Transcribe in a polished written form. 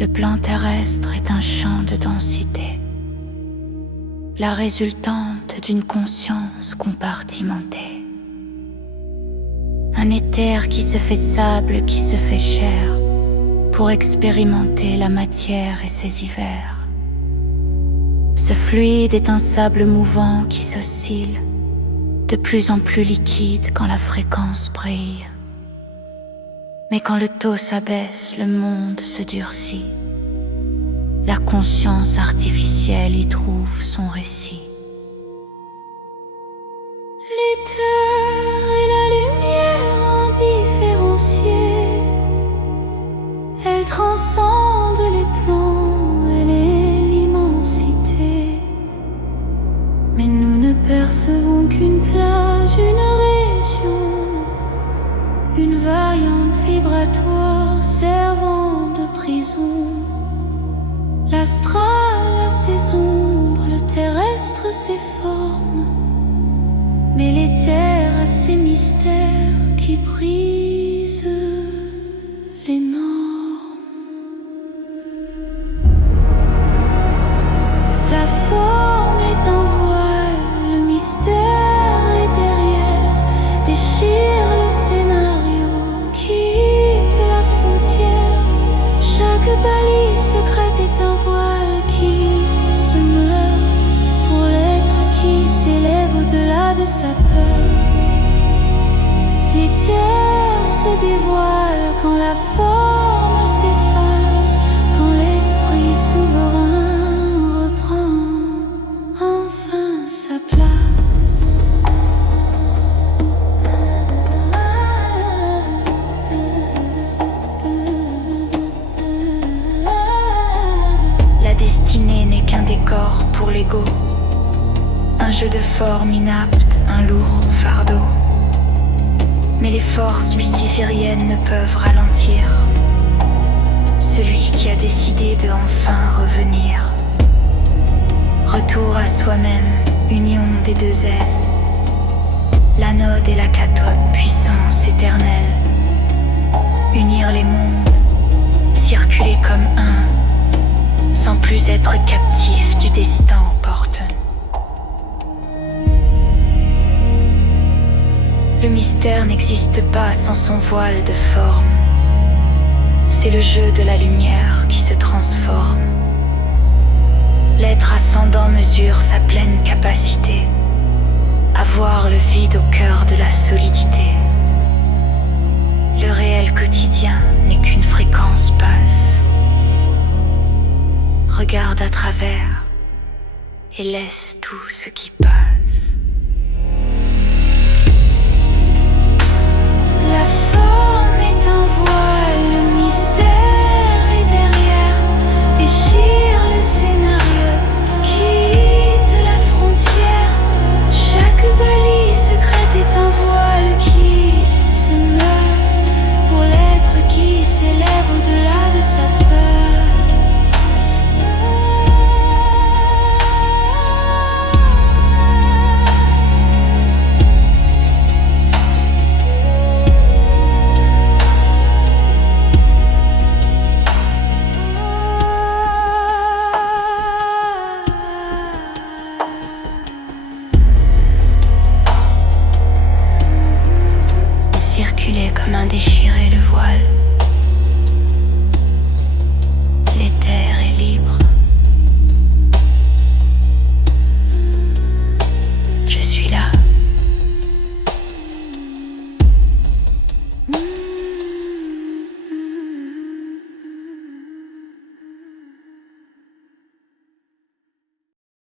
Le plan terrestre est un champ de densité, la résultante d'une conscience compartimentée. Un éther qui se fait sable, qui se fait chair, pour expérimenter la matière et ses hivers. Ce fluide est un sable mouvant qui s'oscille, de plus en plus liquide quand la fréquence brille. Mais quand le taux s'abaisse, le monde se durcit. La conscience artificielle y trouve son récit. L'éther et la lumière indifférenciée, elle transcende les plans, elle est l'immensité. Mais nous ne percevons qu'une plage, une région, une variante vibratoire servant de prison. L'astral a ses ombres, le terrestre ses formes, mais l'éther a ses mystères qui brisent les normes. La forme est un voile, le mystère est derrière, déchire le scénario, quitte la frontière. Chaque balise secrète est un voile qui se meurt pour l'être qui s'élève au-delà de sa peur. L'éther se dévoile quand la forme s'efface, quand l'esprit souverain reprend enfin sa place. La destinée n'est qu'un décor pour l'ego, un jeu de forme inapte, un lourd fardeau. Mais les forces lucifériennes ne peuvent ralentir celui qui a décidé de enfin revenir. Retour à soi-même, union des deux ailes, l'anode et la cathode, puissance éternelle. Unir les mondes, circuler comme un, sans plus être captif du destin opportun. Le mystère n'existe pas sans son voile de forme. C'est le jeu de la lumière qui se transforme. L'être ascendant mesure sa pleine capacité à voir le vide au cœur de la solidité. Le réel quotidien n'est qu'une fréquence basse. Regarde à travers et laisse tout ce qui passe. La forme est un voile, le mystère est derrière, déchire le scénario, quitte la frontière. Chaque balise secrète est un voile qui se meurt pour l'être qui s'élève au-delà de sa peur. Circuler comme un déchiré le voile,